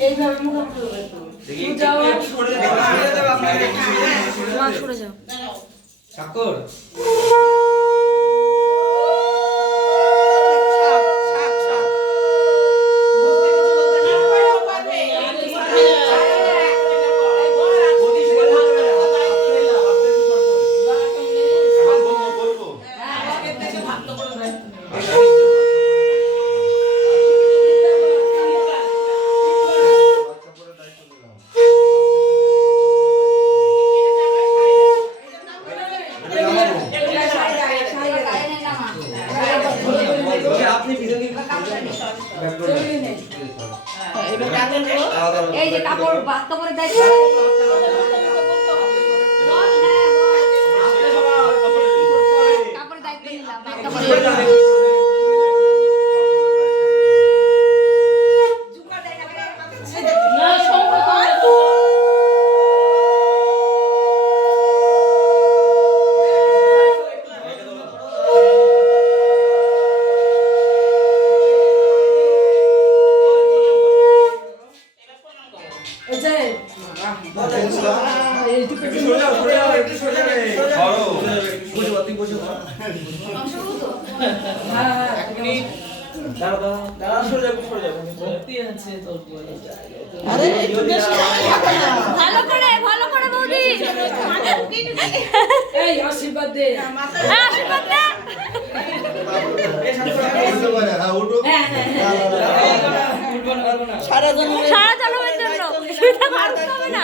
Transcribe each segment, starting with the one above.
এইভাবে মুখোমুখি হবে তো সরে যাও ঠাকুর এই যে কাপড় বাদ কাপড়ের দায়িত্ব কাপড়ের দায়িত্ব নিলাম ভালো করে বৌদি এই আশীর্বাদ দে আশীর্বাদ দে সারা জন্মের জন্য সেটা ভারতে হবে না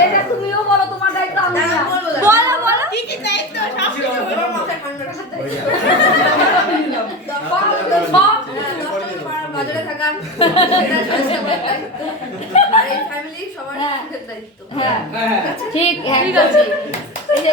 এটা তুমিও বলো তোমার দায়িত্ব আমি না বলো বলো কি কি দায়িত্ব সব কিছু মাথায় ঠান্ডা রাখতে বাজারে থাকার আর এই ফ্যামিলি সবার দায়িত্ব হ্যাঁ ঠিক হ্যাঁ এই যে